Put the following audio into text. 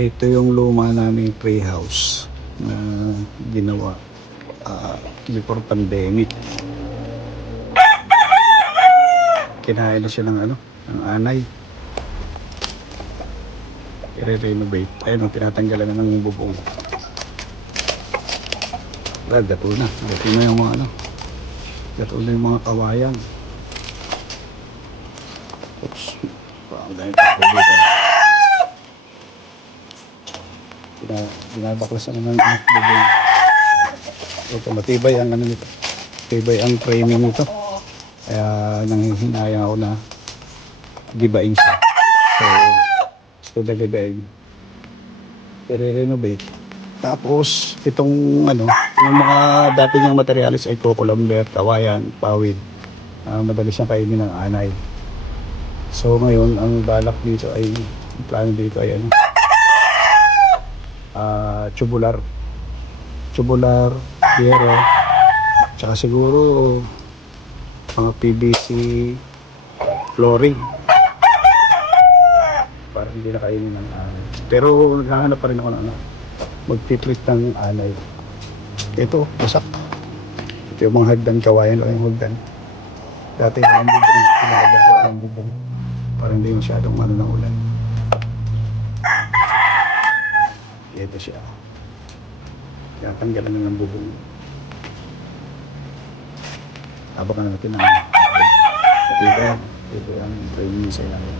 Ito yung luma naming treehouse na ginawa before pandemic. Kinain na siya ng anay. I-renovate. Ayun, tinatanggalan na ng bubong. Gato na. Gato na yung mga gato na yung mga kawayan. Oops. Parang dahil ito dito. Binabaklasan na ng bubong. Ito, matibay ang nito. Matibay ang framing nito. Kaya nanghihinayang ako na gibain siya. So dagadag. I-renovate. Tapos, itong yung mga dati niyang materialis ay kukulamber, kawayan, pawid. Madali siyang kainin ng anay. So ngayon, ang balak dito ay, ang plano dito ay tubular, hierro, tsaka siguro mga PVC flooring para hindi na kainin ng anay. Pero naghahanap pa rin ako ng magtitreat ng anay. Ito, basak. Ito yung mga hagdan, kawayan o yung hagdan. Dati yung bubong, pinalagyan ko ang bubong para hindi masyadong ng ulan. Ito siya. Tanggalan na ng bubong. Abakan natin ang ito ang framing sa ilalim.